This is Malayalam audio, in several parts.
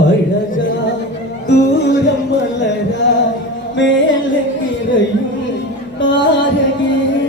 അഴകാ ദൂരം വളരാ മേലെ നിറയും താരകേ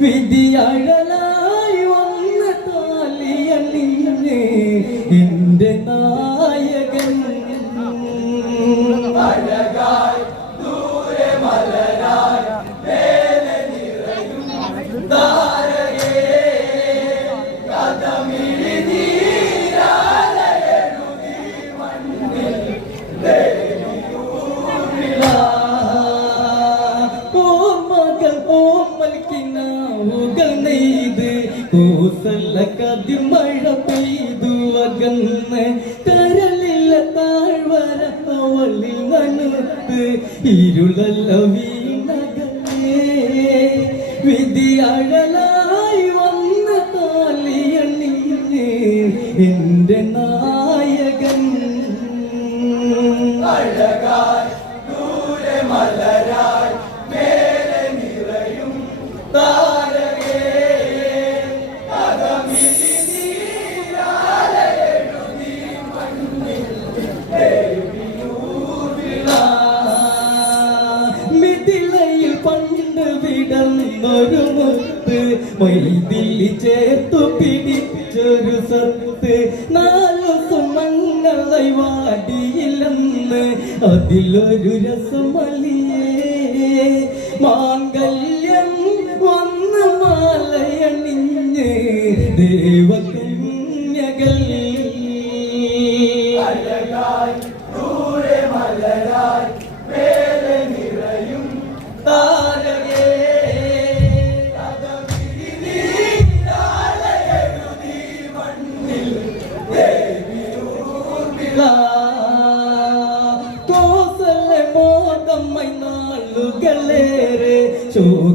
വിധിയഴ விதி அழலா മൊയ്തിൽ പിടിച്ചൊരു സത്ത്. നാലു സുമങ്ങളെ വാടിയില്ലെന്ന് അതിലൊരു രസമലിയേ. മാംഗല്യം വന്ന മാലയണിഞ്ഞ് ദേവകല്യ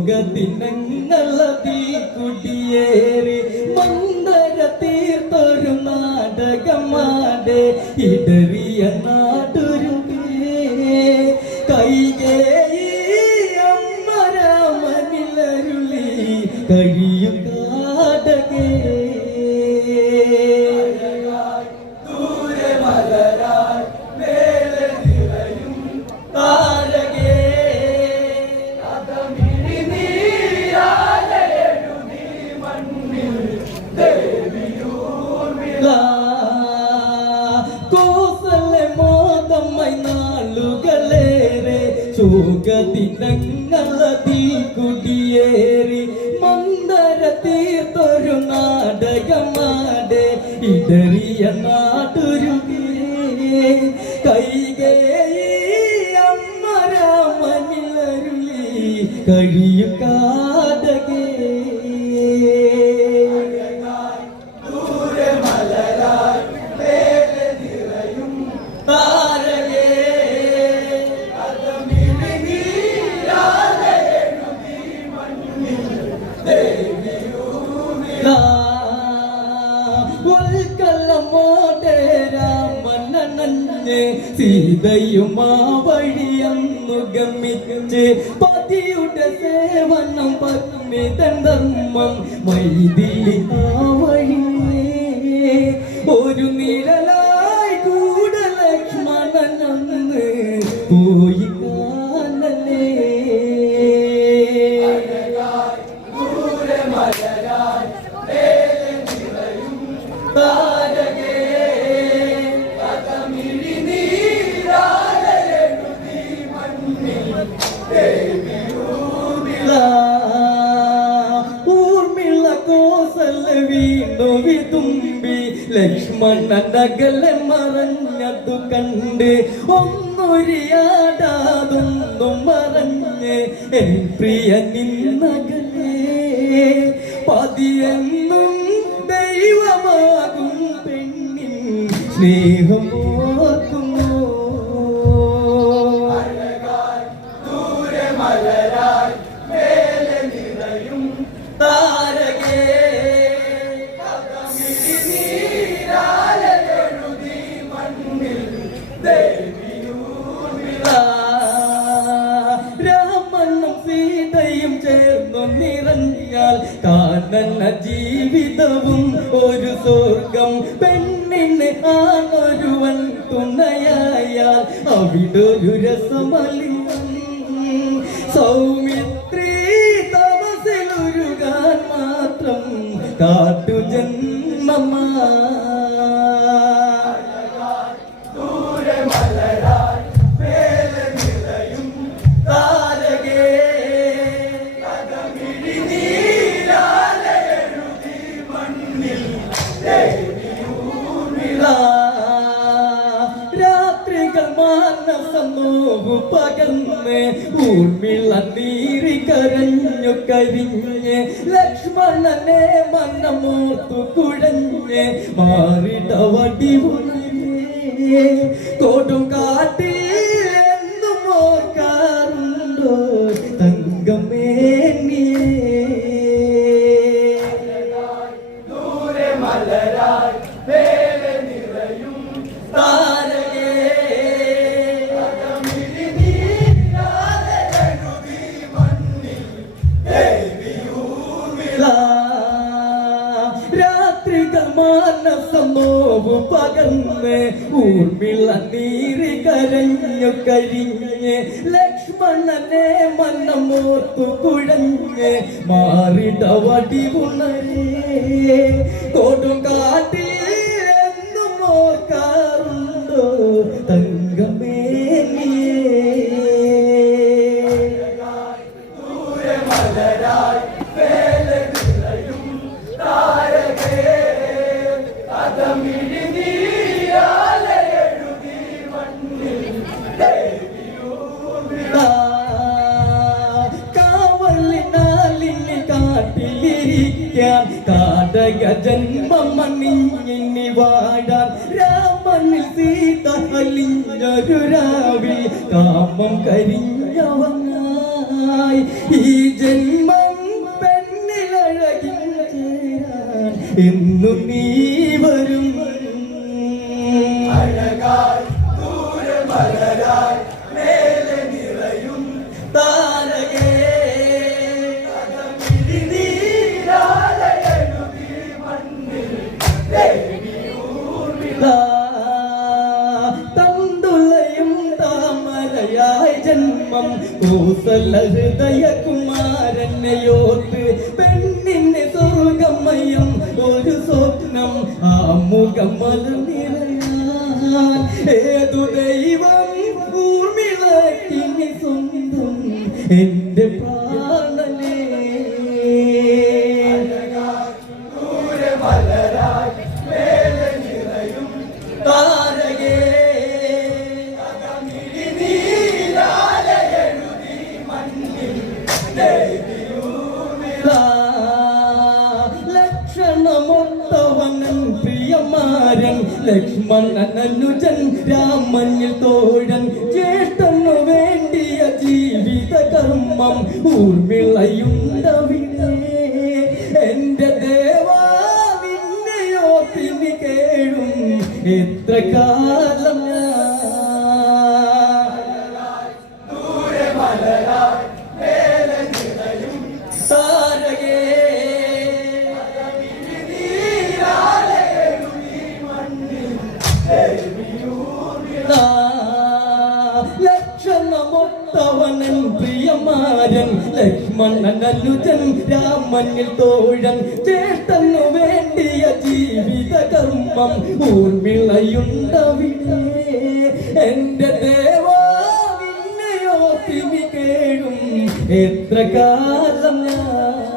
സുഖദിനങ്ങള മന്ദര തീർത്തൊരു ഇടറിയ നാടൊരുകേ കൈകേ അമ്മരാമനിലരുളി കഴിയു കാടകേ Hey! പറഞ്ഞ് സീതയും ആ വഴിയന്നു ഗമിച്ച് പതിയുടെ സേവനം പറഞ്ഞിതൻ ധർമ്മം വൈതിലി ആ വഴിയേ ഒരു നിഴലായി കൂട ലക്ഷ്മണനന്ന് പോയി ലക്ഷ്മണനകലെ മറഞ്ഞതു കണ്ട് ഒന്നൊരിയാടാതൊന്നും മറഞ്ഞ് എൻ പ്രിയ നിന്നകലേ പതിയെന്നും ദൈവമാകും പെണ്ണിൻ സ്നേഹം ജീവിതവും ഒരു സ്വർഗം. പെണ്ണിന് ആണൊരുവൻ തുണയായാൽ അവിടെ ഒരു രസമലി സൗമിത്രി തമസിലൊരുകാൻ മാത്രം കാട്ടു രാത്രികൾ മാനസം നോവു പകർന്ന് ഊർമിള നീറി കരഞ്ഞു കരിഞ്ഞ് ലക്ഷ്മണനെ മനമോർത്തു കുഴഞ്ഞ് മാറിട വടി ഉണങ്ങി കരഞ്ഞു ലക്ഷ്മണനെ മനമോർത്തു കുഴഞ്ഞ് മാറിട വടി ഉണരേ. കൊടും വാടാൻ രാമനിൽ സീത അലിഞ്ഞൊരു രാവിൽ കാമം കരിഞ്ഞവനായി. ഈ ജന്മം പെണ്ണിലഴകി എന്നു നീ വരും. ഹൃദയ കുമാരനെയോർത്ത് പെണ്ണിന്റെ സ്വർഗമയം ഒരു സ്വപ്നം ആ മുഖം നിറയാൻ ഏതു ദൈവം ലക്ഷ്മണനുജൻ രാമനിൽ തോഴൻ ജ്യേഷ്ഠനു വേണ്ടിയ ജീവിത കർമ്മം ഊർമിളയുണ്ടവിടെ. എന്റെ ദേവാ നിന്നെയോ പിന്നി കേഴും. എത്ര കാലം പ്രിയമാരൻ ലക്ഷ്മണനുജൻ രാമനിൽ തോഴൻ ചേട്ടനു വേണ്ടിയ ജീവിത കർമ്മം ഊർമിളയുണ്ടവിടെ. എന്റെ ദേവാ നിന്നെയോ തിരി കേഴും എത്ര കാലം ഞാൻ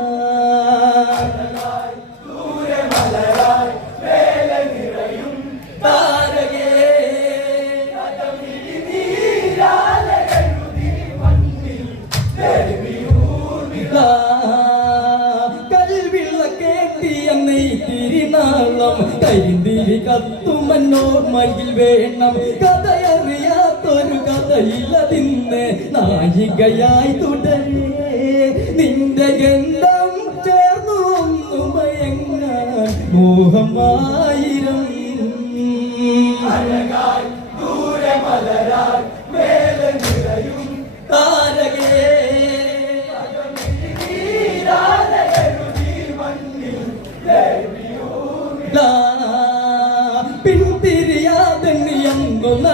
കത്തുമന്നോർമ്മയിൽ വേണം. കഥയറിയാത്തൊരു കഥയില്ലതിന്ന് നായികയായി തുടരേ. നിന്റെ ഗന്ധം ചേർന്നു ഒന്നു മയങ്ങാൻ മോഹമായിരം താരകേ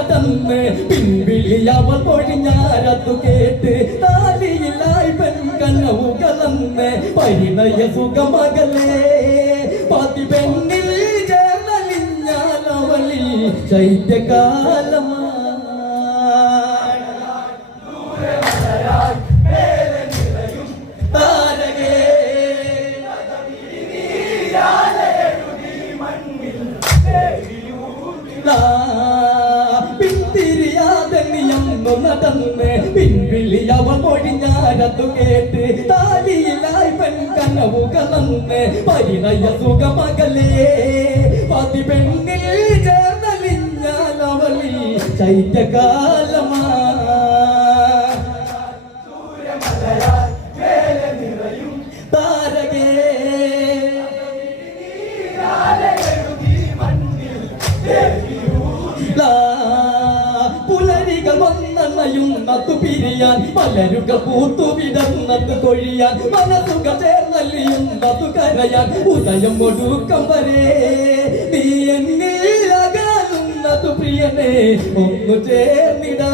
നടന്ന് പിൻവിളിയവൾ പൊഴിഞ്ഞാരത്തു കേട്ട് താലിയിലായി പെൺകനവുകളന്ന് പരിണയ സുഖമകലേ. പതി പെണ്ണിൽ ചേർന്നലിഞ്ഞാലവളിൽ ശൈത്യകാലമാ നീയങ്ങു നടന്ന് പിൻവിളിയവ മൊഴിഞ്ഞാരത്തു കേട്ട് താലിയിലായി പെൺകനവുകളന്ന് പരിണയ സുഖമകലേ. പതി പെണ്ണിൽ ചേർന്നലിഞ്ഞാലവളിൽ ശൈത്യകാലമാ വന്നണയുന്നതു പിരിയാൻ മലരുകൾ പൂത്തു വിടർന്നത് കൊഴിയാൻ മനസ്സുകൾ ചേർന്നല്ലിയുന്നതു കരയാൻ ഉദയം ഒടുക്കം വരെ നീ എന്നിൽ അകലുന്നതു പ്രിയനെ ഒന്നു ചേർന്നിടാ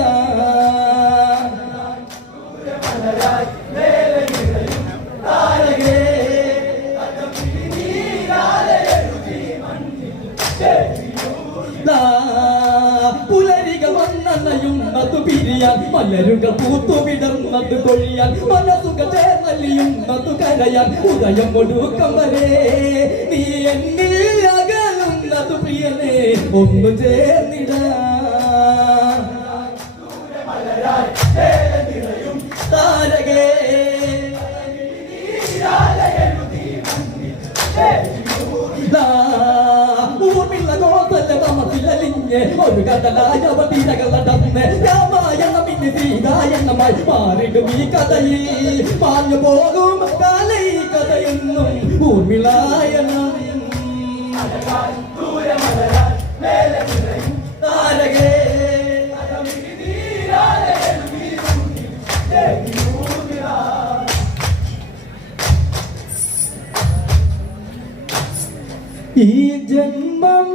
മലരുകൾ പൂത്തുവിടർന്നത് കൊഴിയാൻ മനസ്സുകൾ ചേർന്നലിയുന്നതു കരയാൻ. ഉദയം ഒടുക്കം വരെ നീ എന്നിൽ അകലുന്നത് പ്രിയനെ ഒന്നു ചേർന്നിട. താരകേ ഒരു കടലായ തീരകൾ നടന്ന് പിന്നെ സീതായണമായി മാറിടും ഈ കഥയിൽ. പാഞ്ഞു പോകും കാല ഈ കഥയെന്നും ഊർമിളായണം താരകേ ഈ ജന്മം